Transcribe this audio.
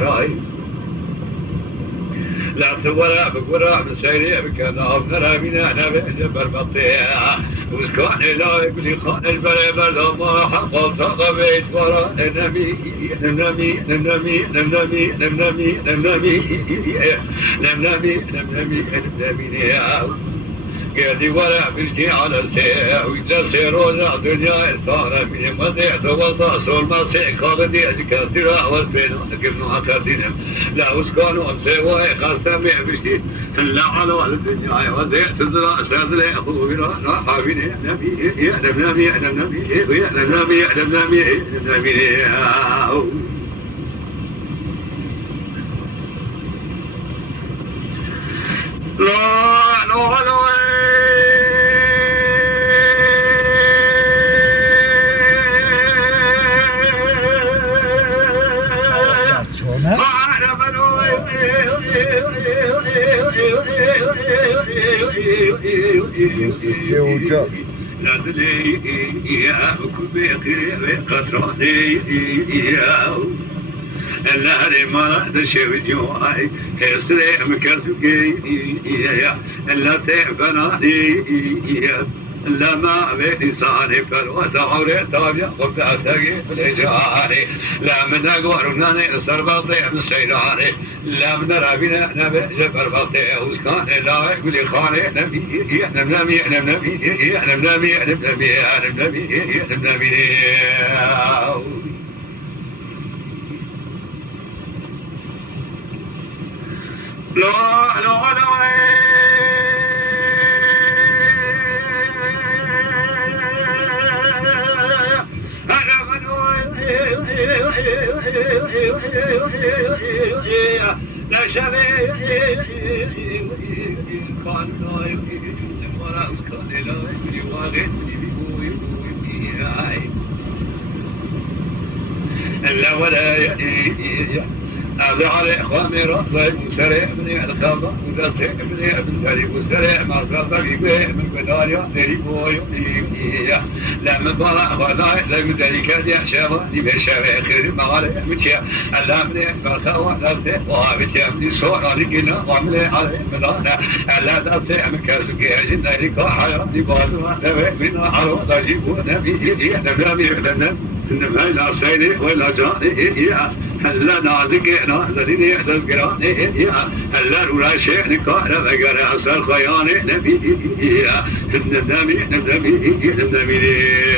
راي لا تورا بقرا بسيري بكنا أبنرا بنا نبي بربطيا وسكان لا يقولي خان البري بردما حق تقبيت ورا نمي نمي نمي نمي نمي نمي نمي نمي نمي قاعد ورا بيجي على سير وإذا سيرونا دنيا صار من مضيع توضع صور ما سيكادي كثيرا والبين كنا أكادينا لا وسكانوا أمسوا خاصة بيجي لا على الدنيا وزي تزرع سازلة أخوينا نحابين نبي يا نبي يا نبي يا نبي يا نبي يا نبي لا لا لا Esse seu dia. اللهري ما تشوي جواي هسري مكسوكي لا تفناني لا ما بيني صاني فالوات عوري طابيا قلت أتاقي بالإجاري لا من أقوارناني صربطي من سيراني لا من رابنا نبي جبر بطي وسكاني لا يقولي خاني نبي نبي نبي نبي نبي نبي نبي لا لا لا لا شبيه كان لا يمكن ولا كان لا يمكن واغد لا ولا أبي على إخواني رأي وسرع مني الخضر وسرع مني ابن سريع وسرع ما صار يبيه من بداية نريبوي لا من برا ولا لا من ذلك يا شباب يبشر خير ما عليه متى لا من برخوا لا سوى متى من صور لقينا وعمل عليه مدانا لا تسع من كذا جنا لك حياة يبادوا من عروض يجيبون نبي نبي لا سيري ولا جاني هلا نازك نازلني تذكراني هلا ولا شيء نكاح بقرا أصل خياني نبي نبي نبي نبي